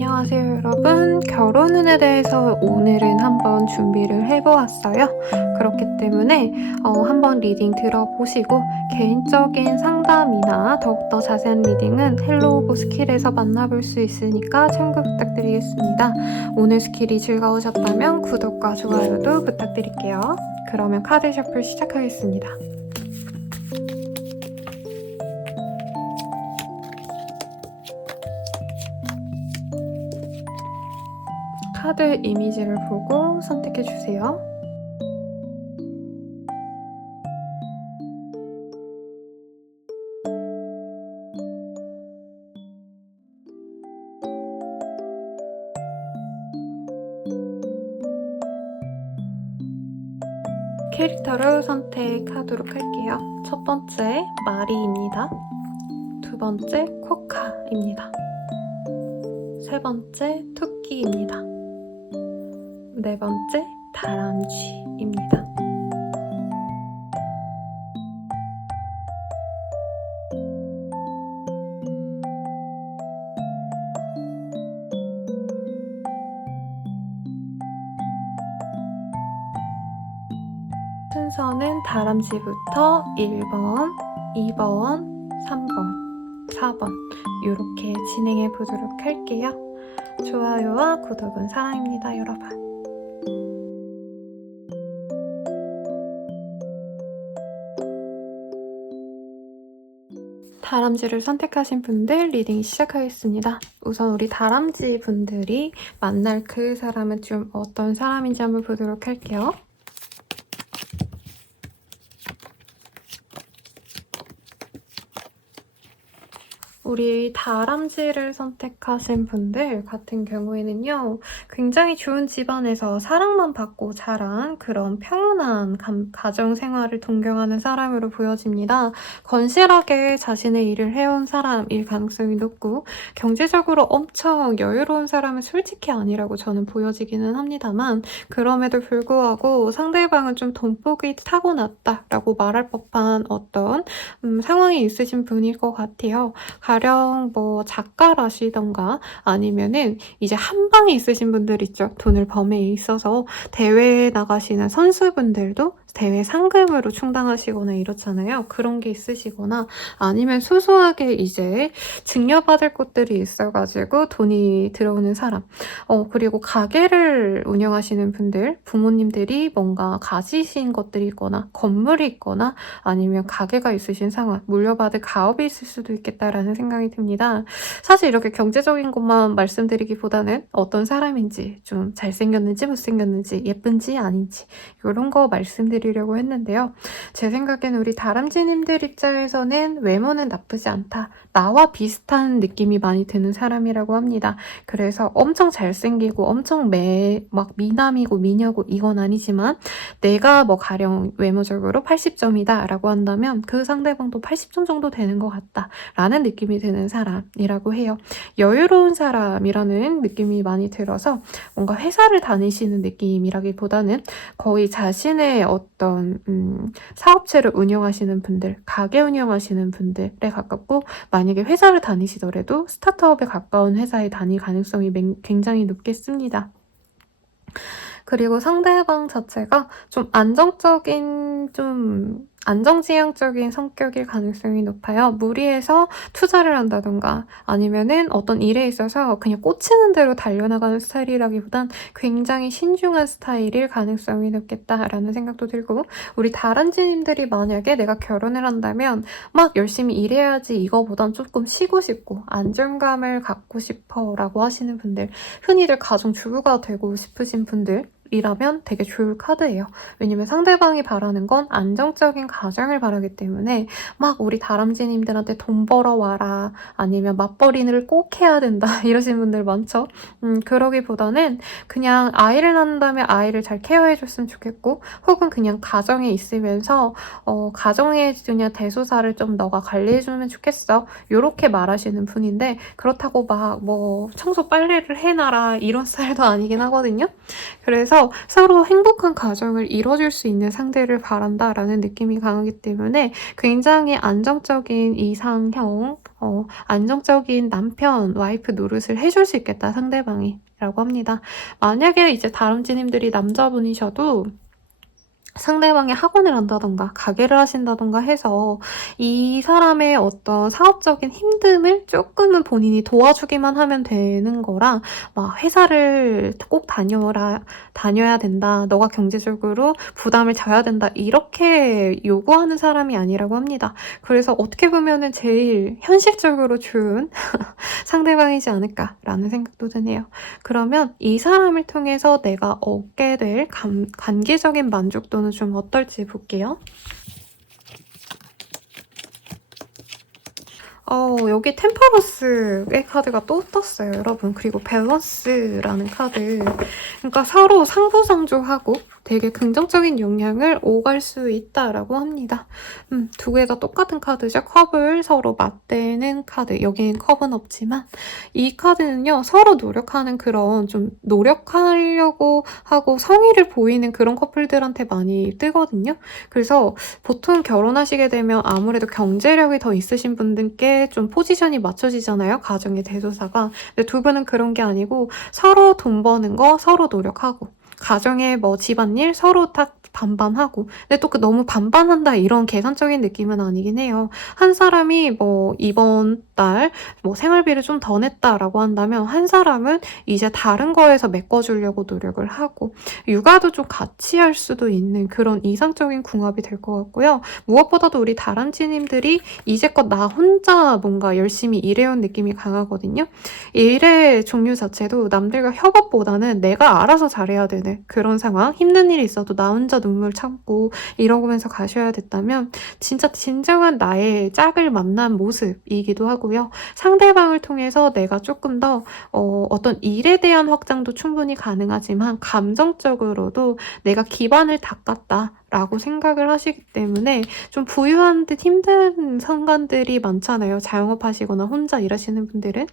안녕하세요 여러분. 결혼 운에 대해서 오늘은 한번 준비를 해보았어요. 그렇기 때문에 한번 리딩 들어보시고 개인적인 상담이나 더욱더 자세한 리딩은 헬로우 스킬에서 만나볼 수 있으니까 참고 부탁드리겠습니다. 오늘 스킬이 즐거우셨다면 구독과 좋아요도 부탁드릴게요. 그러면 카드 셔플 시작하겠습니다. 카드 이미지를 보고 선택해주세요. 캐릭터를 선택하도록 할게요. 첫 번째, 마리입니다. 두 번째, 코카입니다. 세 번째, 토끼입니다. 네 번째, 다람쥐입니다. 순서는 다람쥐부터 1번, 2번, 3번, 4번 이렇게 진행해 보도록 할게요. 좋아요와 구독은 사랑입니다, 여러분. 다람쥐를 선택하신 분들 리딩 시작하겠습니다. 우선 우리 다람쥐 분들이 만날 그 사람은 좀 어떤 사람인지 한번 보도록 할게요. 우리 다람쥐를 선택하신 분들 같은 경우에는요, 굉장히 좋은 집안에서 사랑만 받고 자란 그런 평온한 가정 생활을 동경하는 사람으로 보여집니다. 건실하게 자신의 일을 해온 사람일 가능성이 높고, 경제적으로 엄청 여유로운 사람은 솔직히 아니라고 저는 보여지기는 합니다만, 그럼에도 불구하고 상대방은 좀 돈복이 타고났다라고 말할 법한 어떤 상황이 있으신 분일 것 같아요. 가령 뭐 작가라시던가 아니면은 이제 한 방에 있으신 분들 있죠. 돈을 범에 있어서 대회에 나가시는 선수분들도 대회 상금으로 충당하시거나 이렇잖아요. 그런 게 있으시거나 아니면 소소하게 이제 증여받을 것들이 있어가지고 돈이 들어오는 사람. 그리고 가게를 운영하시는 분들, 부모님들이 뭔가 가지신 것들이 있거나 건물이 있거나 아니면 가게가 있으신 상황, 물려받을 가업이 있을 수도 있겠다라는 생각이 듭니다. 사실 이렇게 경제적인 것만 말씀드리기보다는 어떤 사람인지, 좀 잘생겼는지 못생겼는지, 예쁜지 아닌지 이런 거 말씀드리려고 했는데요. 제 생각에는 우리 다람쥐님들 입장에서는 외모는 나쁘지 않다. 나와 비슷한 느낌이 많이 드는 사람이라고 합니다. 그래서 엄청 잘생기고 엄청 막 미남이고 미녀고 이건 아니지만 내가 뭐 가령 외모적으로 80점이다 라고 한다면 그 상대방도 80점 정도 되는 것 같다 라는 느낌이 드는 사람이라고 해요. 여유로운 사람이라는 느낌이 많이 들어서 뭔가 회사를 다니시는 느낌이라기보다는 거의 자신의 어떤 사업체를 운영하시는 분들, 가게 운영하시는 분들에 가깝고 만약에 회사를 다니시더라도 스타트업에 가까운 회사에 다닐 가능성이 굉장히 높겠습니다. 그리고 상대방 자체가 좀 안정지향적인 성격일 가능성이 높아요. 무리해서 투자를 한다던가 아니면은 어떤 일에 있어서 그냥 꽂히는 대로 달려나가는 스타일이라기보단 굉장히 신중한 스타일일 가능성이 높겠다라는 생각도 들고, 우리 다람쥐님들이 만약에 내가 결혼을 한다면 막 열심히 일해야지 이거보단 조금 쉬고 싶고 안정감을 갖고 싶어 라고 하시는 분들, 흔히들 가정주부가 되고 싶으신 분들 이라면 되게 좋을 카드예요. 왜냐면 상대방이 바라는 건 안정적인 가정을 바라기 때문에 막 우리 다람쥐님들한테 돈 벌어와라 아니면 맞벌이를 꼭 해야 된다 이러신 분들 많죠. 그러기보다는 그냥 아이를 낳는다면 아이를 잘 케어해줬으면 좋겠고, 혹은 그냥 가정에 있으면서 가정에 그냥 대소사를 좀 너가 관리해주면 좋겠어 요렇게 말하시는 분인데, 그렇다고 막 뭐 청소 빨래를 해놔라 이런 스타일도 아니긴 하거든요. 그래서 통해서 서로 행복한 가정을 이뤄줄 수 있는 상대를 바란다라는 느낌이 강하기 때문에 굉장히 안정적인 이상형, 안정적인 남편, 와이프 노릇을 해줄 수 있겠다, 상대방이. 라고 합니다. 만약에 이제 다람쥐님들이 남자분이셔도 상대방이 학원을 한다던가 가게를 하신다던가 해서 이 사람의 어떤 사업적인 힘듦을 조금은 본인이 도와주기만 하면 되는 거라 막 회사를 꼭 다녀야 된다. 너가 경제적으로 부담을 져야 된다. 이렇게 요구하는 사람이 아니라고 합니다. 그래서 어떻게 보면은 제일 현실적으로 좋은 상대방이지 않을까라는 생각도 드네요. 그러면 이 사람을 통해서 내가 얻게 될 관계적인 만족도는 좀 어떨지 볼게요. 여기 템퍼러스의 카드가 또 떴어요, 여러분. 그리고 밸런스라는 카드. 그러니까 서로 상부상조하고 되게 긍정적인 영향을 오갈 수 있다라고 합니다. 두 개 다 똑같은 카드죠. 컵을 서로 맞대는 카드. 여기는 컵은 없지만 이 카드는요. 서로 노력하는 그런 좀 노력하려고 하고 성의를 보이는 그런 커플들한테 많이 뜨거든요. 그래서 보통 결혼하시게 되면 아무래도 경제력이 더 있으신 분들께 좀 포지션이 맞춰지잖아요. 가정의 대소사가. 근데 두 분은 그런 게 아니고 서로 돈 버는 거 서로 노력하고 가정의 뭐 집안일 서로 딱 반반하고. 근데 또 너무 반반한다 이런 계산적인 느낌은 아니긴 해요. 한 사람이 뭐 이번 달 뭐 생활비를 좀 더 냈다라고 한다면 한 사람은 이제 다른 거에서 메꿔주려고 노력을 하고 육아도 좀 같이 할 수도 있는 그런 이상적인 궁합이 될 것 같고요. 무엇보다도 우리 다람쥐님들이 이제껏 나 혼자 뭔가 열심히 일해온 느낌이 강하거든요. 일의 종류 자체도 남들과 협업보다는 내가 알아서 잘해야 되는 그런 상황. 힘든 일이 있어도 나 혼자 눈물 참고 이러면서 가셔야 됐다면 진짜 진정한 나의 짝을 만난 모습이기도 하고요. 상대방을 통해서 내가 조금 더 어떤 일에 대한 확장도 충분히 가능하지만 감정적으로도 내가 기반을 닦았다 라고 생각을 하시기 때문에 좀 부유한 듯 힘든 순간들이 많잖아요. 자영업 하시거나 혼자 일하시는 분들은.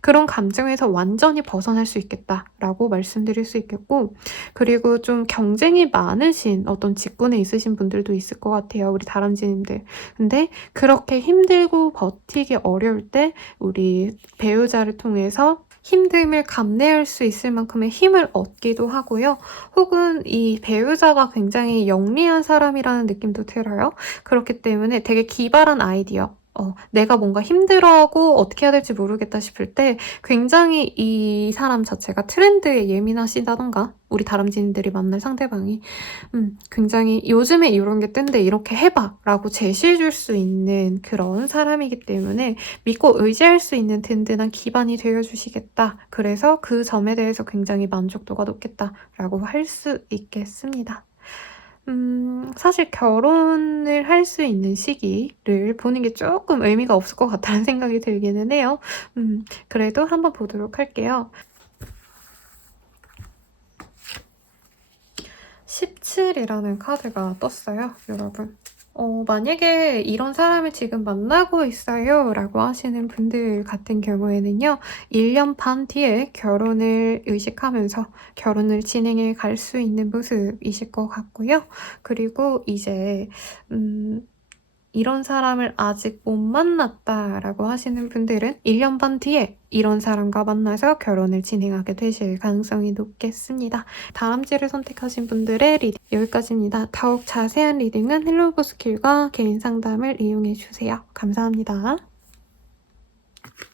그런 감정에서 완전히 벗어날 수 있겠다라고 말씀드릴 수 있겠고, 그리고 좀 경쟁이 많으신 어떤 직군에 있으신 분들도 있을 것 같아요. 우리 다람쥐님들. 근데 그렇게 힘들고 버티기 어려울 때 우리 배우자를 통해서 힘듦을 감내할 수 있을 만큼의 힘을 얻기도 하고요. 혹은 이 배우자가 굉장히 영리한 사람이라는 느낌도 들어요. 그렇기 때문에 되게 기발한 아이디어, 내가 뭔가 힘들어하고 어떻게 해야 될지 모르겠다 싶을 때 굉장히 이 사람 자체가 트렌드에 예민하시다던가 우리 다람쥐님들이 만날 상대방이 굉장히 요즘에 이런 게 뜬데 이렇게 해봐 라고 제시해 줄 수 있는 그런 사람이기 때문에 믿고 의지할 수 있는 든든한 기반이 되어주시겠다. 그래서 그 점에 대해서 굉장히 만족도가 높겠다라고 할 수 있겠습니다. 사실 결혼을 할 수 있는 시기를 보는 게 조금 의미가 없을 것 같다는 생각이 들기는 해요. 그래도 한번 보도록 할게요. 17이라는 카드가 떴어요, 여러분. 만약에 이런 사람을 지금 만나고 있어요 라고 하시는 분들 같은 경우에는요. 1년 반 뒤에 결혼을 의식하면서 결혼을 진행해 갈 수 있는 모습이실 것 같고요. 그리고 이제 이런 사람을 아직 못 만났다라고 하시는 분들은 1년 반 뒤에 이런 사람과 만나서 결혼을 진행하게 되실 가능성이 높겠습니다. 다람쥐를 선택하신 분들의 리딩 여기까지입니다. 더욱 자세한 리딩은 헬로보스킬과 개인 상담을 이용해주세요. 감사합니다.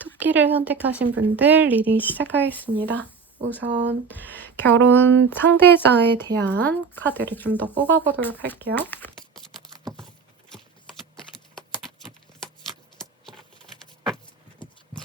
토끼를 선택하신 분들 리딩 시작하겠습니다. 우선 결혼 상대자에 대한 카드를 좀 더 뽑아보도록 할게요.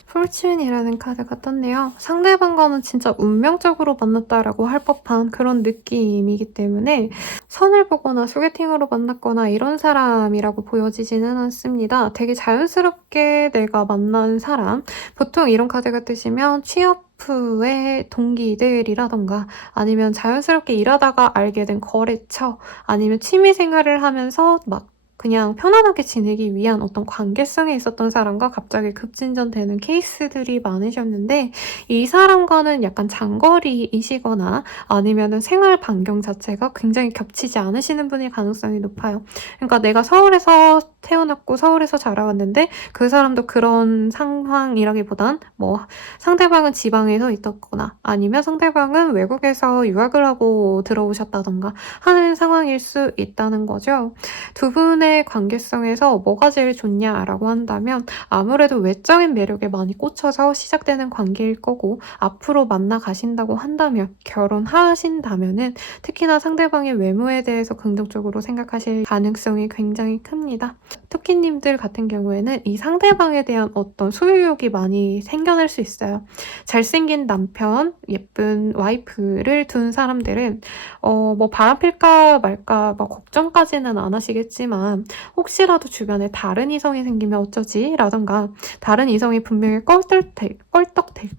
폴춘이라는 카드가 떴네요. 상대방과는 진짜 운명적으로 만났다라고 할 법한 그런 느낌이기 때문에 선을 보거나 소개팅으로 만났거나 이런 사람이라고 보여지지는 않습니다. 되게 자연스럽게 내가 만난 사람. 보통 이런 카드가 뜨시면 취업 후의 동기들이라던가 아니면 자연스럽게 일하다가 알게 된 거래처 아니면 취미생활을 하면서 막 그냥 편안하게 지내기 위한 어떤 관계성에 있었던 사람과 갑자기 급진전되는 케이스들이 많으셨는데 이 사람과는 약간 장거리이시거나 아니면은 생활 반경 자체가 굉장히 겹치지 않으시는 분일 가능성이 높아요. 그러니까 내가 서울에서 태어났고 서울에서 자라왔는데 그 사람도 그런 상황이라기보단 뭐 상대방은 지방에서 있었거나 아니면 상대방은 외국에서 유학을 하고 들어오셨다던가 하는 상황일 수 있다는 거죠. 두 분의 관계성에서 뭐가 제일 좋냐라고 한다면 아무래도 외적인 매력에 많이 꽂혀서 시작되는 관계일 거고 앞으로 만나 가신다고 한다면 결혼하신다면은 특히나 상대방의 외모에 대해서 긍정적으로 생각하실 가능성이 굉장히 큽니다. 토끼님들 같은 경우에는 이 상대방에 대한 어떤 소유욕이 많이 생겨날 수 있어요. 잘생긴 남편, 예쁜 와이프를 둔 사람들은 뭐 바람필까 말까 막 걱정까지는 안 하시겠지만 혹시라도 주변에 다른 이성이 생기면 어쩌지? 라던가 다른 이성이 분명히 껄떡될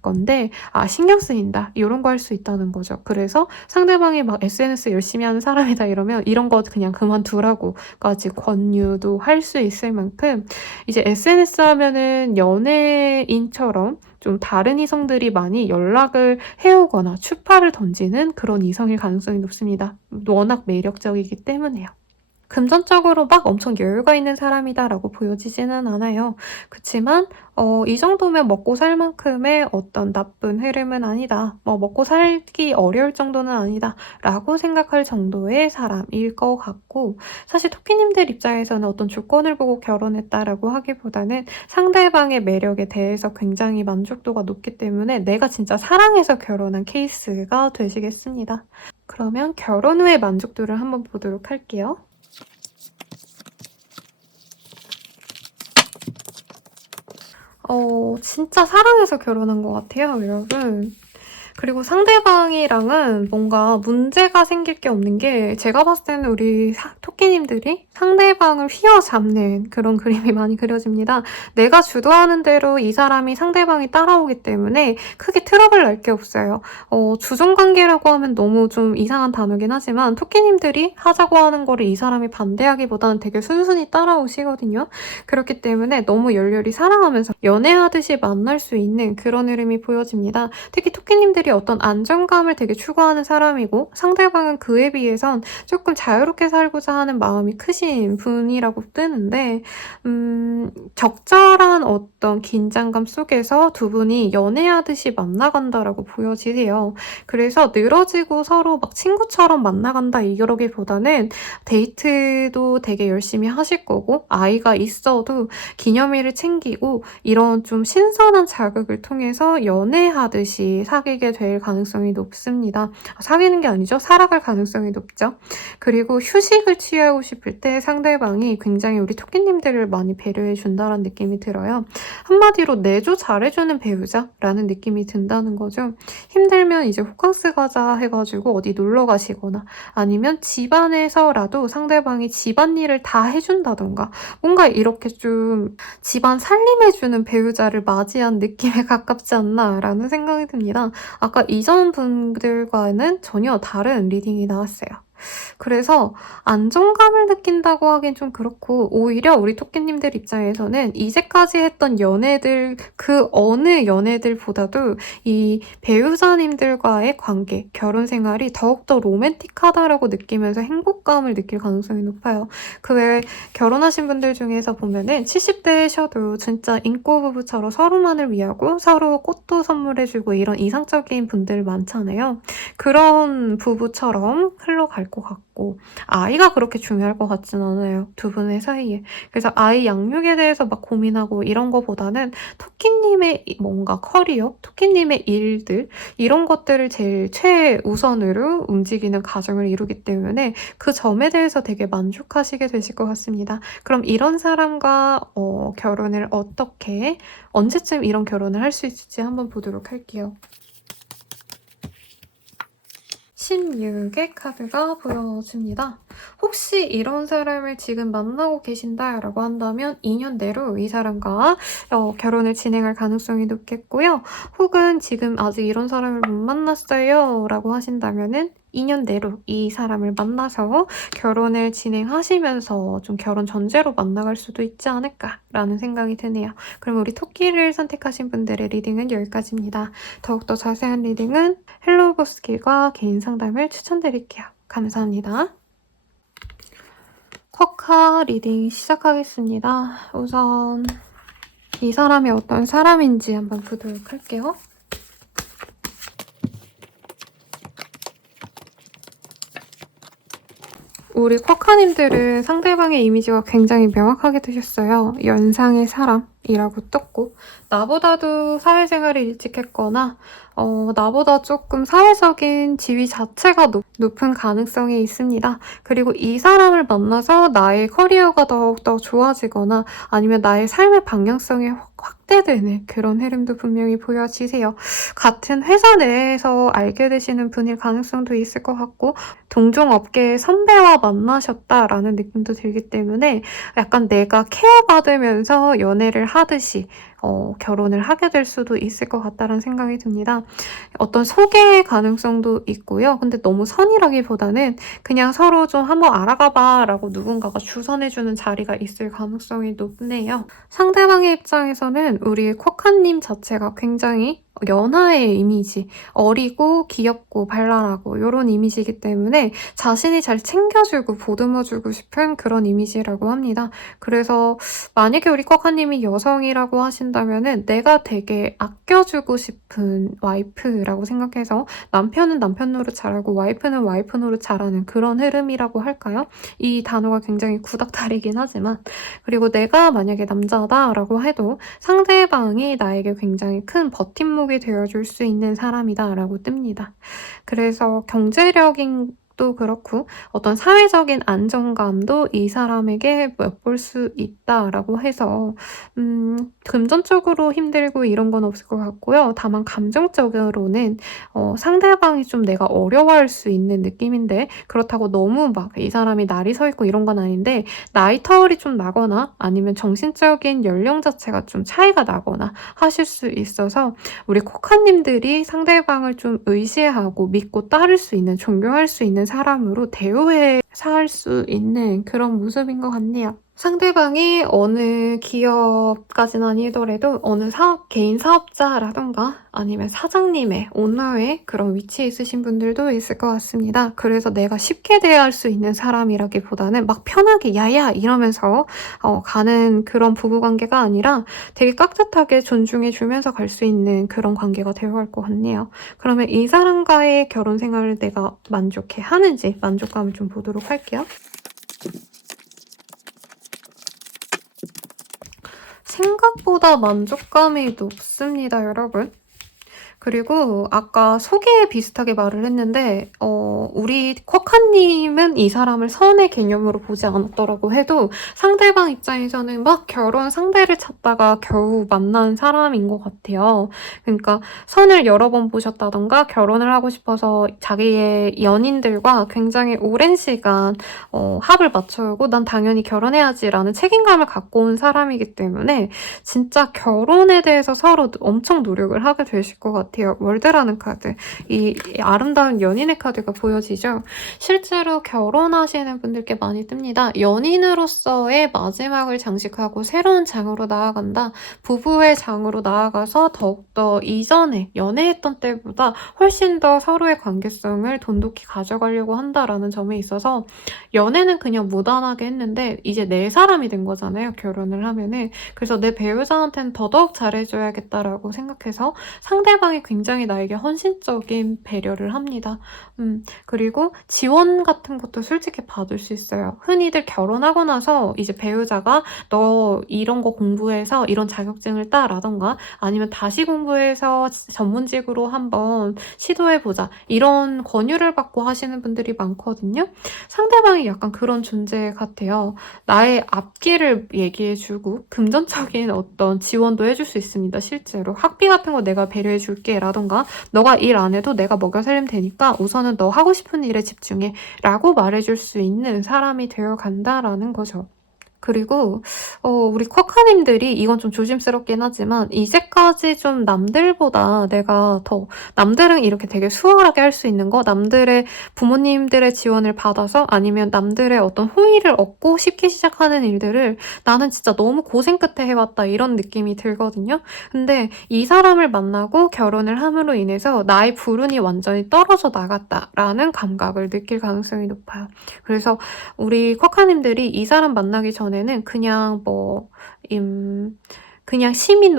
건데 신경 쓰인다. 이런 거 할 수 있다는 거죠. 그래서 상대방이 막 SNS 열심히 하는 사람이다 이러면 이런 거 그냥 그만두라고까지 권유도 할 수 있을 만큼 이제 SNS 하면은 연예인처럼 좀 다른 이성들이 많이 연락을 해오거나 추파를 던지는 그런 이성일 가능성이 높습니다. 워낙 매력적이기 때문에요. 금전적으로 막 엄청 여유가 있는 사람이다라고 보여지지는 않아요. 그치만 이 정도면 먹고 살 만큼의 어떤 나쁜 흐름은 아니다. 먹고 살기 어려울 정도는 아니다라고 생각할 정도의 사람일 것 같고 사실 토끼님들 입장에서는 어떤 조건을 보고 결혼했다라고 하기보다는 상대방의 매력에 대해서 굉장히 만족도가 높기 때문에 내가 진짜 사랑해서 결혼한 케이스가 되시겠습니다. 그러면 결혼 후의 만족도를 한번 보도록 할게요. 진짜 사랑해서 결혼한 것 같아요, 여러분. 그리고 상대방이랑은 뭔가 문제가 생길 게 없는 게 제가 봤을 때는 우리 토끼님들이 상대방을 휘어잡는 그런 그림이 많이 그려집니다. 내가 주도하는 대로 이 사람이 상대방이 따라오기 때문에 크게 트러블 날 게 없어요. 주종관계라고 하면 너무 좀 이상한 단어긴 하지만 토끼님들이 하자고 하는 거를 이 사람이 반대하기보다는 되게 순순히 따라오시거든요. 그렇기 때문에 너무 열렬히 사랑하면서 연애하듯이 만날 수 있는 그런 흐름이 보여집니다. 특히 토끼님들이 어떤 안정감을 되게 추구하는 사람이고 상대방은 그에 비해선 조금 자유롭게 살고자 하는 마음이 크신 분이라고 뜨는데 적절한 어떤 긴장감 속에서 두 분이 연애하듯이 만나간다라고 보여지세요. 그래서 늘어지고 서로 막 친구처럼 만나간다 이러기보다는 데이트도 되게 열심히 하실 거고 아이가 있어도 기념일을 챙기고 이런 좀 신선한 자극을 통해서 연애하듯이 사귀게 될 가능성이 높습니다. 사귀는 게 아니죠. 살아갈 가능성이 높죠. 그리고 휴식을 취하고 싶을 때 상대방이 굉장히 우리 토끼님들을 많이 배려해 준다는 느낌이 들어요. 한마디로 내조 잘해주는 배우자라는 느낌이 든다는 거죠. 힘들면 이제 호캉스 가자 해가지고 어디 놀러 가시거나 아니면 집안에서라도 상대방이 집안일을 다 해준다던가 뭔가 이렇게 좀 집안 살림해주는 배우자를 맞이한 느낌에 가깝지 않나라는 생각이 듭니다. 아까 이전 분들과는 전혀 다른 리딩이 나왔어요. 그래서 안정감을 느낀다고 하긴 좀 그렇고 오히려 우리 토끼님들 입장에서는 이제까지 했던 연애들 그 어느 연애들보다도 이 배우자님들과의 관계, 결혼 생활이 더욱더 로맨틱하다라고 느끼면서 행복감을 느낄 가능성이 높아요. 그 외에 결혼하신 분들 중에서 보면은 70대셔도 진짜 인꼬 부부처럼 서로만을 위하고 서로 꽃도 선물해주고 이런 이상적인 분들 많잖아요. 그런 부부처럼 흘러갈 것 같고 아이가 그렇게 중요할 것 같진 않아요. 두 분의 사이에. 그래서 아이 양육에 대해서 막 고민하고 이런 거보다는 토끼님의 뭔가 커리어, 토끼님의 일들 이런 것들을 제일 최우선으로 움직이는 가정을 이루기 때문에 그 점에 대해서 되게 만족하시게 되실 것 같습니다. 그럼 이런 사람과 결혼을 어떻게 언제쯤 이런 결혼을 할 수 있을지 한번 보도록 할게요. 16의 카드가 보여집니다. 혹시 이런 사람을 지금 만나고 계신다라고 한다면 2년 내로 이 사람과 결혼을 진행할 가능성이 높겠고요. 혹은 지금 아직 이런 사람을 못 만났어요 라고 하신다면은 2년 내로 이 사람을 만나서 결혼을 진행하시면서 좀 결혼 전제로 만나갈 수도 있지 않을까라는 생각이 드네요. 그럼 우리 토끼를 선택하신 분들의 리딩은 여기까지입니다. 더욱더 자세한 리딩은 헬로우버스길과 개인 상담을 추천드릴게요. 감사합니다. 쿼카 리딩 시작하겠습니다. 우선 이 사람이 어떤 사람인지 한번 보도록 할게요. 우리 쿼카님들은 상대방의 이미지가 굉장히 명확하게 드셨어요. 연상의 사람이라고 떴고 나보다도 사회생활을 일찍 했거나 나보다 조금 사회적인 지위 자체가 높은 가능성이 있습니다. 그리고 이 사람을 만나서 나의 커리어가 더욱더 좋아지거나 아니면 나의 삶의 방향성이 확대되는 그런 흐름도 분명히 보여지세요. 같은 회사 내에서 알게 되시는 분일 가능성도 있을 것 같고 동종업계의 선배와 만나셨다라는 느낌도 들기 때문에 약간 내가 케어받으면서 연애를 하듯이 결혼을 하게 될 수도 있을 것 같다는 생각이 듭니다. 어떤 소개의 가능성도 있고요. 근데 너무 선이라기보다는 그냥 서로 좀 한번 알아가봐 라고 누군가가 주선해주는 자리가 있을 가능성이 높네요. 상대방의 입장에서는 우리 쿼카님 자체가 굉장히 연하의 이미지, 어리고 귀엽고 발랄하고 이런 이미지이기 때문에 자신이 잘 챙겨주고 보듬어주고 싶은 그런 이미지라고 합니다. 그래서 만약에 우리 쿼카님이 여성이라고 하신다면은 내가 되게 아껴주고 싶은 와이프라고 생각해서 남편은 남편 노릇 잘하고 와이프는 와이프 노릇 잘하는 그런 흐름이라고 할까요? 이 단어가 굉장히 구닥다리긴 하지만 그리고 내가 만약에 남자다라고 해도 상대방이 나에게 굉장히 큰 버팀목이 되어줄 수 있는 사람이다라고 뜹니다. 그래서 경제력인 도 그렇고 어떤 사회적인 안정감도 이 사람에게 엿볼 수 있다라고 해서 금전적으로 힘들고 이런 건 없을 것 같고요. 다만 감정적으로는 상대방이 좀 내가 어려워할 수 있는 느낌인데 그렇다고 너무 막 이 사람이 날이 서 있고 이런 건 아닌데 나이 터울이 좀 나거나 아니면 정신적인 연령 자체가 좀 차이가 나거나 하실 수 있어서 우리 코카님들이 상대방을 좀 의지하고 믿고 따를 수 있는 존경할 수 있는 사람으로 대우해 살 수 있는 그런 모습인 것 같네요. 상대방이 어느 기업까지는 아니더라도 어느 개인 사업자라던가 아니면 사장님의 오너의 그런 위치에 있으신 분들도 있을 것 같습니다. 그래서 내가 쉽게 대할 수 있는 사람이라기보다는 막 편하게 야야 이러면서 가는 그런 부부관계가 아니라 되게 깍듯하게 존중해주면서 갈 수 있는 그런 관계가 되어갈 것 같네요. 그러면 이 사람과의 결혼 생활을 내가 만족해 하는지 만족감을 좀 보도록 할게요. 생각보다 만족감이 높습니다, 여러분. 그리고 아까 소개에 비슷하게 말을 했는데 우리 쿼카님은 이 사람을 선의 개념으로 보지 않았더라고 해도 상대방 입장에서는 막 결혼 상대를 찾다가 겨우 만난 사람인 것 같아요. 그러니까 선을 여러 번 보셨다던가 결혼을 하고 싶어서 자기의 연인들과 굉장히 오랜 시간 합을 맞춰오고 난 당연히 결혼해야지라는 책임감을 갖고 온 사람이기 때문에 진짜 결혼에 대해서 서로 엄청 노력을 하게 되실 것 같아요. 월드라는 카드, 이 아름다운 연인의 카드가 보여지죠. 실제로 결혼하시는 분들께 많이 뜹니다. 연인으로서의 마지막을 장식하고 새로운 장으로 나아간다. 부부의 장으로 나아가서 더욱더 이전에 연애했던 때보다 훨씬 더 서로의 관계성을 돈독히 가져가려고 한다라는 점에 있어서 연애는 그냥 무단하게 했는데 이제 내 사람이 된 거잖아요. 결혼을 하면은. 그래서 내 배우자한테는 더더욱 잘해줘야겠다라고 생각해서 상대방이 굉장히 나에게 헌신적인 배려를 합니다. 그리고 지원 같은 것도 솔직히 받을 수 있어요. 흔히들 결혼하고 나서 이제 배우자가 너 이런 거 공부해서 이런 자격증을 따라던가 아니면 다시 공부해서 전문직으로 한번 시도해보자 이런 권유를 받고 하시는 분들이 많거든요. 상대방이 약간 그런 존재 같아요. 나의 앞길을 얘기해주고 금전적인 어떤 지원도 해줄 수 있습니다. 실제로 학비 같은 거 내가 배려해줄게 라던가 너가 일 안 해도 내가 먹여 살리면 되니까 우선은 너 하고 싶은 일에 집중해 라고 말해줄 수 있는 사람이 되어 간다라는 거죠. 그리고 우리 쿼카님들이 이건 좀 조심스럽긴 하지만 이제까지 좀 남들보다 내가 더 남들은 이렇게 되게 수월하게 할 수 있는 거, 남들의 부모님들의 지원을 받아서 아니면 남들의 어떤 호의를 얻고 쉽게 시작하는 일들을 나는 진짜 너무 고생 끝에 해왔다 이런 느낌이 들거든요. 근데 이 사람을 만나고 결혼을 함으로 인해서 나의 불운이 완전히 떨어져 나갔다라는 감각을 느낄 가능성이 높아요. 그래서 우리 쿼카님들이 이 사람 만나기 전에는 그냥 시민 1,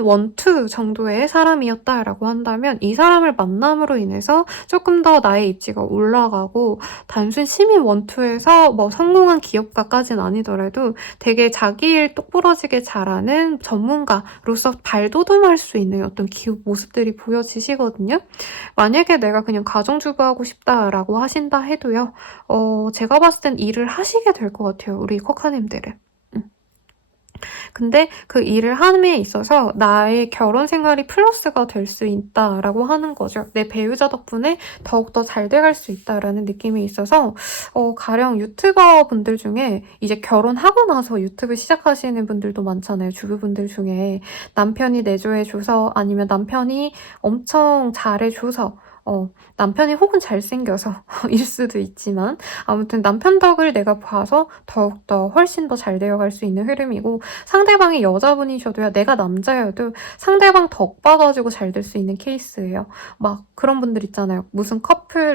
2 정도의 사람이었다라고 한다면 이 사람을 만남으로 인해서 조금 더 나의 입지가 올라가고 단순 시민 1, 2에서 뭐 성공한 기업가까지는 아니더라도 되게 자기 일 똑부러지게 잘하는 전문가로서 발돋움할 수 있는 어떤 모습들이 보여지시거든요. 만약에 내가 그냥 가정주부 하고 싶다라고 하신다 해도요. 제가 봤을 땐 일을 하시게 될 것 같아요. 우리 쿼카님들은. 근데 그 일을 함에 있어서 나의 결혼 생활이 플러스가 될 수 있다라고 하는 거죠. 내 배우자 덕분에 더욱더 잘 돼갈 수 있다라는 느낌이 있어서 가령 유튜버 분들 중에 이제 결혼하고 나서 유튜브 시작하시는 분들도 많잖아요. 주부분들 중에 남편이 내조해줘서 아니면 남편이 엄청 잘해줘서 남편이 혹은 잘생겨서 일 수도 있지만 아무튼 남편 덕을 내가 봐서 더욱더 훨씬 더 잘 되어갈 수 있는 흐름이고 상대방이 여자분이셔도요. 내가 남자여도 상대방 덕 봐가지고 잘 될 수 있는 케이스예요. 막 그런 분들 있잖아요. 무슨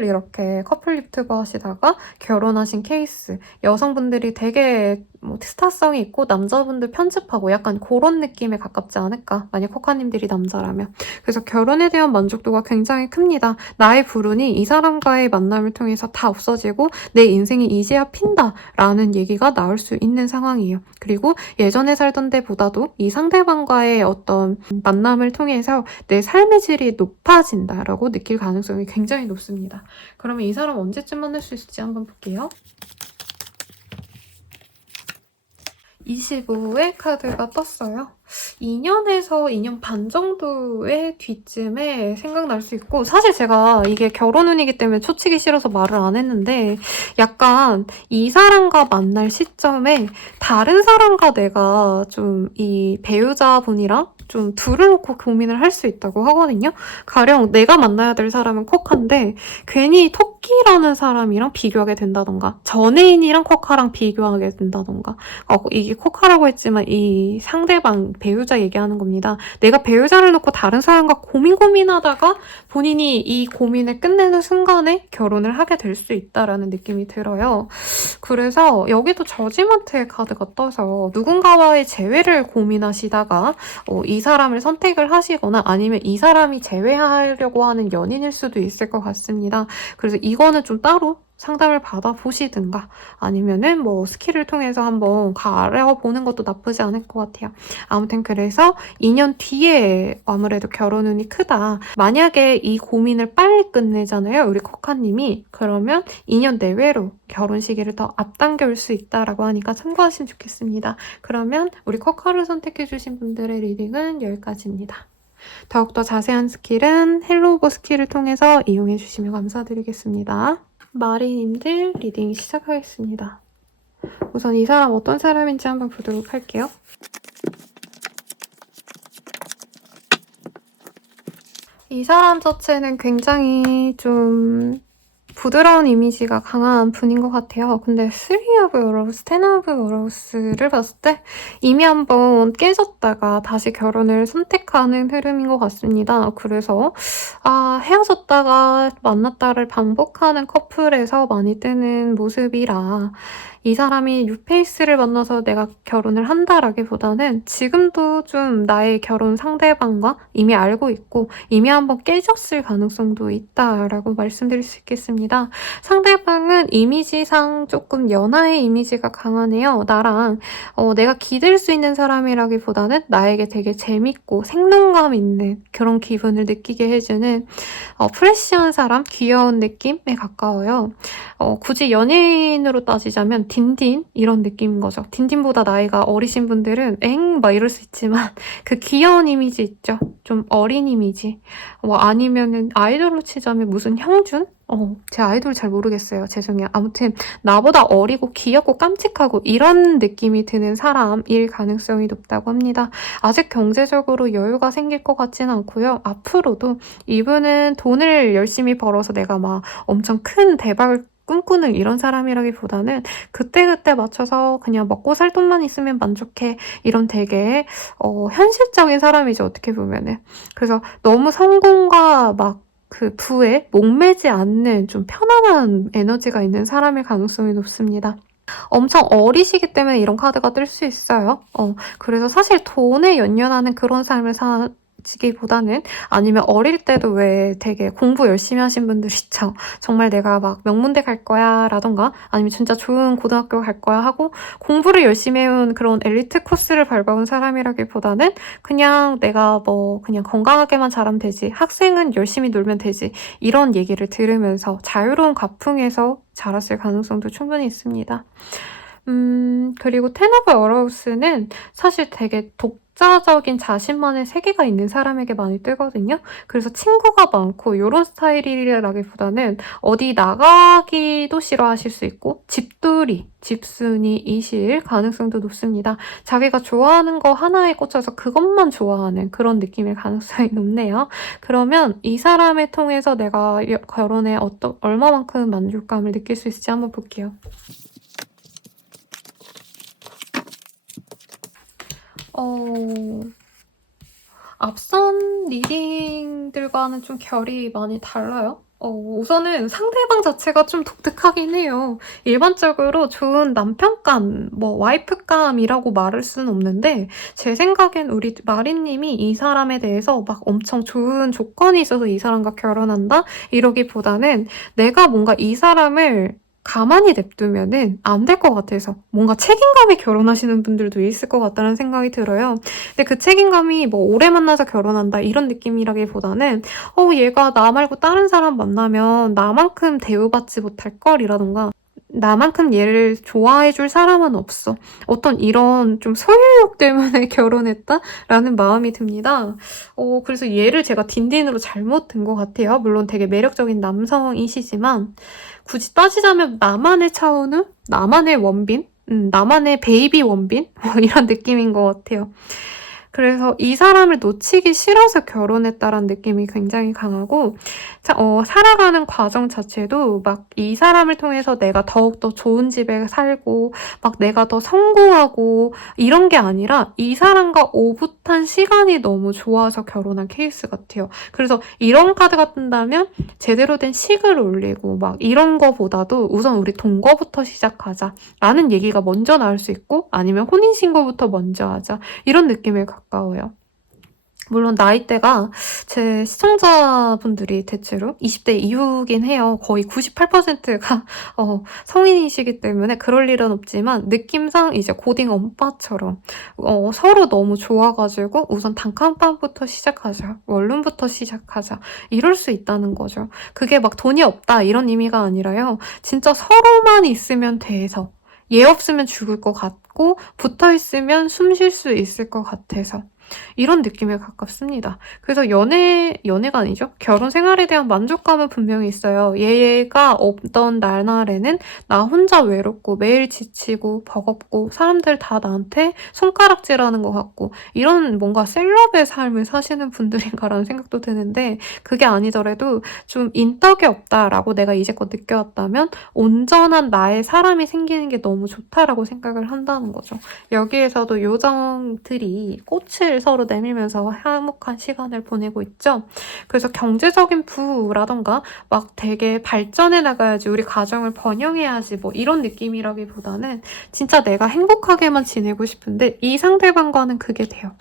이렇게 커플 유튜버 하시다가 결혼하신 케이스. 여성분들이 되게 스타성이 있고 남자분들 편집하고 약간 그런 느낌에 가깝지 않을까? 만약 코카님들이 남자라면. 그래서 결혼에 대한 만족도가 굉장히 큽니다. 나의 불운이 이 사람과의 만남을 통해서 다 없어지고 내 인생이 이제야 핀다라는 얘기가 나올 수 있는 상황이에요. 그리고 예전에 살던 때보다도 이 상대방과의 어떤 만남을 통해서 내 삶의 질이 높아진다라고 느낄 가능성이 굉장히 높습니다. 그러면 이 사람 언제쯤 만날 수 있을지 한번 볼게요. 25의 카드가 떴어요. 2년에서 2년 반 정도의 뒤쯤에 생각날 수 있고 사실 제가 이게 결혼 운이기 때문에 초치기 싫어서 말을 안 했는데 약간 이 사람과 만날 시점에 다른 사람과 내가 좀 이 배우자분이랑 좀 둘을 놓고 고민을 할 수 있다고 하거든요. 가령 내가 만나야 될 사람은 쿼카인데 괜히 토끼라는 사람이랑 비교하게 된다던가 전애인이랑 쿼카랑 비교하게 된다던가 이게 쿼카라고 했지만 이 상대방 배우자 얘기하는 겁니다. 내가 배우자를 놓고 다른 사람과 고민하다가 본인이 이 고민을 끝내는 순간에 결혼을 하게 될 수 있다라는 느낌이 들어요. 그래서 여기도 저지먼트의 카드가 떠서 누군가와의 재회를 고민하시다가 이 사람을 선택을 하시거나 아니면 이 사람이 재회하려고 하는 연인일 수도 있을 것 같습니다. 그래서 이거는 좀 따로 상담을 받아보시든가 아니면은 뭐 스킬을 통해서 한번 가려보는 것도 나쁘지 않을 것 같아요. 아무튼 그래서 2년 뒤에 아무래도 결혼 운이 크다. 만약에 이 고민을 빨리 끝내잖아요. 우리 코카님이. 그러면 2년 내외로 결혼 시기를 더 앞당겨 올 수 있다라고 하니까 참고하시면 좋겠습니다. 그러면 우리 코카를 선택해주신 분들의 리딩은 여기까지입니다. 더욱더 자세한 스킬은 헬로우버 스킬을 통해서 이용해주시면 감사드리겠습니다. 마리님들 리딩 시작하겠습니다. 우선 이 사람 어떤 사람인지 한번 보도록 할게요. 이 사람 자체는 굉장히 좀 부드러운 이미지가 강한 분인 것 같아요. 근데 3 of Rose, 10 of Rose를 봤을 때 이미 한번 깨졌다가 다시 결혼을 선택하는 흐름인 것 같습니다. 그래서 헤어졌다가 만났다를 반복하는 커플에서 많이 뜨는 모습이라 이 사람이 뉴페이스를 만나서 내가 결혼을 한다라기보다는 지금도 좀 나의 결혼 상대방과 이미 알고 있고 이미 한번 깨졌을 가능성도 있다라고 말씀드릴 수 있겠습니다. 상대방은 이미지상 조금 연하의 이미지가 강하네요. 나랑 내가 기댈 수 있는 사람이라기보다는 나에게 되게 재밌고 생동감 있는 그런 기분을 느끼게 해주는 프레시한 사람, 귀여운 느낌에 가까워요. 굳이 연예인으로 따지자면 딘딘 이런 느낌인 거죠. 딘딘보다 나이가 어리신 분들은 엥 막 이럴 수 있지만 그 귀여운 이미지 있죠. 좀 어린 이미지. 뭐 아니면은 아이돌로 치자면 무슨 형준? 제 아이돌 잘 모르겠어요. 죄송해요. 아무튼 나보다 어리고 귀엽고 깜찍하고 이런 느낌이 드는 사람일 가능성이 높다고 합니다. 아직 경제적으로 여유가 생길 것 같지는 않고요. 앞으로도 이분은 돈을 열심히 벌어서 내가 막 엄청 큰 대박을 꿈꾸는 이런 사람이라기보다는 그때그때 맞춰서 그냥 먹고 살 돈만 있으면 만족해. 이런 되게 현실적인 사람이죠. 어떻게 보면은. 그래서 너무 성공과 막 그 부에 목매지 않는 좀 편안한 에너지가 있는 사람일 가능성이 높습니다. 엄청 어리시기 때문에 이런 카드가 뜰 수 있어요. 그래서 사실 돈에 연연하는 그런 삶을 사시기보다는 아니면 어릴 때도 왜 되게 공부 열심히 하신 분들 있죠. 정말 내가 막 명문대 갈 거야 라던가 아니면 진짜 좋은 고등학교 갈 거야 하고 공부를 열심히 해온 그런 엘리트 코스를 밟아온 사람이라기보다는 그냥 내가 뭐 그냥 건강하게만 자라면 되지, 학생은 열심히 놀면 되지, 이런 얘기를 들으면서 자유로운 가풍에서 자랐을 가능성도 충분히 있습니다. 그리고 텐 오브 어러우스는 사실 되게 독자적인 자신만의 세계가 있는 사람에게 많이 뜨거든요. 그래서 친구가 많고 이런 스타일이라기보다는 어디 나가기도 싫어하실 수 있고 집돌이, 집순이이실 가능성도 높습니다. 자기가 좋아하는 거 하나에 꽂혀서 그것만 좋아하는 그런 느낌일 가능성이 높네요. 그러면 이 사람을 통해서 내가 결혼에 얼마만큼 만족감을 느낄 수 있을지 한번 볼게요. 앞선 리딩들과는 좀 결이 많이 달라요. 우선은 상대방 자체가 좀 독특하긴 해요. 일반적으로 좋은 남편감, 뭐 와이프감이라고 말할 수는 없는데 제 생각엔 우리 마리님이 이 사람에 대해서 막 엄청 좋은 조건이 있어서 이 사람과 결혼한다? 이러기보다는 내가 뭔가 이 사람을 가만히 냅두면은 안 될 것 같아서 뭔가 책임감에 결혼하시는 분들도 있을 것 같다는 생각이 들어요. 근데 그 책임감이 뭐 오래 만나서 결혼한다 이런 느낌이라기보다는 얘가 나 말고 다른 사람 만나면 나만큼 대우받지 못할 걸이라던가 나만큼 얘를 좋아해줄 사람은 없어. 어떤 이런 좀 소유욕 때문에 결혼했다라는 마음이 듭니다. 그래서 얘를 제가 딘딘으로 잘못 든 것 같아요. 물론 되게 매력적인 남성이시지만 굳이 따지자면 나만의 차은우? 나만의 원빈? 나만의 베이비 원빈? 뭐 이런 느낌인 것 같아요. 그래서 이 사람을 놓치기 싫어서 결혼했다라는 느낌이 굉장히 강하고 살아가는 과정 자체도 막 이 사람을 통해서 내가 더욱더 좋은 집에 살고 막 내가 더 성공하고 이런 게 아니라 이 사람과 오붓한 시간이 너무 좋아서 결혼한 케이스 같아요. 그래서 이런 카드가 뜬다면 제대로 된 식을 올리고 막 이런 거보다도 우선 우리 동거부터 시작하자 라는 얘기가 먼저 나올 수 있고 아니면 혼인신고부터 먼저 하자 이런 느낌에 가까워요. 물론 나이대가 제 시청자분들이 대체로 20대 이후긴 해요. 거의 98%가 성인이시기 때문에 그럴 일은 없지만 느낌상 이제 고딩 엄빠처럼 서로 너무 좋아가지고 우선 단칸방부터 시작하자, 원룸부터 시작하자 이럴 수 있다는 거죠. 그게 막 돈이 없다 이런 의미가 아니라요. 진짜 서로만 있으면 돼서 얘 없으면 죽을 것 같고 붙어있으면 숨 쉴 수 있을 것 같아서 이런 느낌에 가깝습니다. 그래서 연애가 아니죠. 결혼 생활에 대한 만족감은 분명히 있어요. 얘가 없던 날에는 나 혼자 외롭고 매일 지치고 버겁고 사람들 다 나한테 손가락질하는 것 같고 이런 뭔가 셀럽의 삶을 사시는 분들인가라는 생각도 드는데 그게 아니더라도 좀 인덕이 없다라고 내가 이제껏 느껴왔다면 온전한 나의 사람이 생기는 게 너무 좋다라고 생각을 한다는 거죠. 여기에서도 요정들이 꽃을 서로 내밀면서 화목한 시간을 보내고 있죠. 그래서 경제적인 부라던가 막 되게 발전해 나가야지 우리 가정을 번영해야지 뭐 이런 느낌이라기보다는 진짜 내가 행복하게만 지내고 싶은데 이 상대방과는 그게 돼요.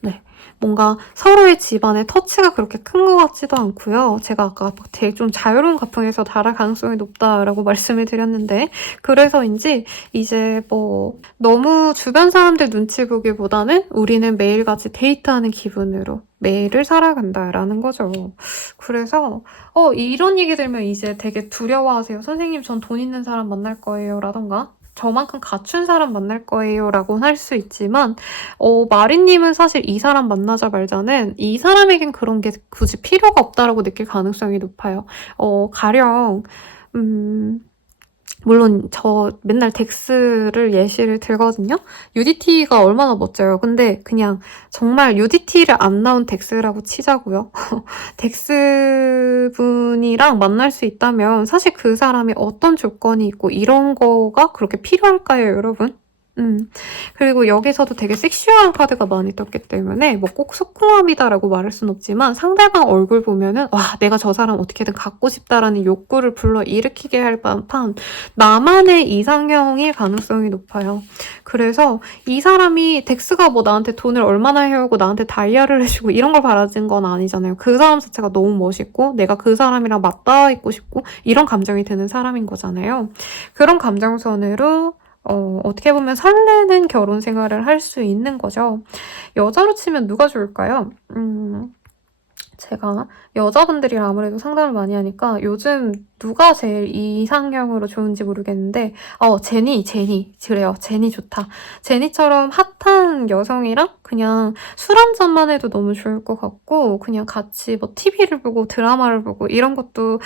네. 뭔가 서로의 집안의 터치가 그렇게 큰 것 같지도 않고요. 제가 아까 되게 좀 자유로운 가풍에서 달할 가능성이 높다라고 말씀을 드렸는데 그래서인지 이제 뭐 너무 주변 사람들 눈치 보기보다는 우리는 매일같이 데이트하는 기분으로 매를 살아간다라는 거죠. 그래서 이런 얘기 들으면 이제 되게 두려워하세요. 선생님 전 돈 있는 사람 만날 거예요 라던가 저만큼 갖춘 사람 만날 거예요 라고 할 수 있지만 마리님은 사실 이 사람 만나자 말자는 이 사람에겐 그런 게 굳이 필요가 없다라고 느낄 가능성이 높아요. 가령 물론 저 맨날 덱스를 예시를 들거든요. UDT가 얼마나 멋져요. 근데 그냥 정말 UDT를 안 나온 덱스라고 치자고요. 덱스 분이랑 만날 수 있다면 사실 그 사람이 어떤 조건이 있고 이런 거가 그렇게 필요할까요, 여러분? 그리고 여기서도 되게 섹시한 카드가 많이 떴기 때문에 뭐 꼭 속궁합이다라고 말할 순 없지만 상대방 얼굴 보면은 와 내가 저 사람 어떻게든 갖고 싶다라는 욕구를 불러일으키게 할 뻔한 나만의 이상형일 가능성이 높아요. 그래서 이 사람이 덱스가 뭐 나한테 돈을 얼마나 해오고 나한테 다이아를 해주고 이런 걸 바라는 건 아니잖아요. 그 사람 자체가 너무 멋있고 내가 그 사람이랑 맞닿아 있고 싶고 이런 감정이 드는 사람인 거잖아요. 그런 감정선으로 어떻게 보면 설레는 결혼 생활을 할 수 있는 거죠. 여자로 치면 누가 좋을까요? 제가 여자분들이랑 아무래도 상담을 많이 하니까 요즘 누가 제일 이상형으로 좋은지 모르겠는데 제니. 그래요. 제니 좋다. 제니처럼 핫한 여성이랑 그냥 술 한 잔만 해도 너무 좋을 것 같고 그냥 같이 뭐 TV를 보고 드라마를 보고 이런 것도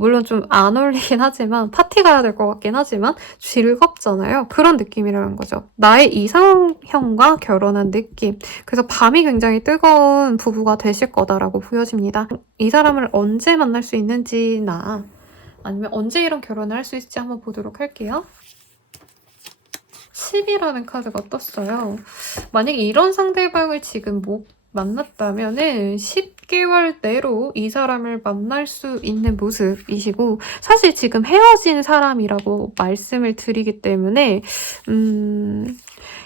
물론 좀 안 어울리긴 하지만 파티 가야 될 것 같긴 하지만 즐겁잖아요. 그런 느낌이라는 거죠. 나의 이상형과 결혼한 느낌. 그래서 밤이 굉장히 뜨거운 부부가 되실 거다라고 보여집니다. 이 사람을 언제 만날 수 있는지나 아니면 언제 이런 결혼을 할 수 있을지 한번 보도록 할게요. 10이라는 카드가 떴어요. 만약에 이런 상대방을 지금 못 만났다면은 10개월 내로 이 사람을 만날 수 있는 모습이시고 사실 지금 헤어진 사람이라고 말씀을 드리기 때문에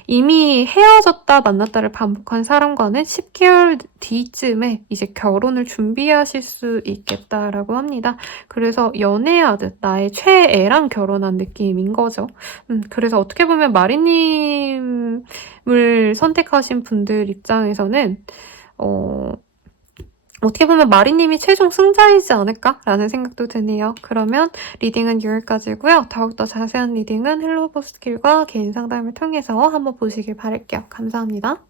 이미 헤어졌다 만났다를 반복한 사람과는 10개월 뒤쯤에 이제 결혼을 준비하실 수 있겠다라고 합니다. 그래서 연애하듯 나의 최애랑 결혼한 느낌인 거죠. 그래서 어떻게 보면 마리님을 선택하신 분들 입장에서는 어떻게 보면 마리님이 최종 승자이지 않을까라는 생각도 드네요. 그러면 리딩은 여기까지고요. 더욱더 자세한 리딩은 헬로버스킬과 개인 상담을 통해서 한번 보시길 바랄게요. 감사합니다.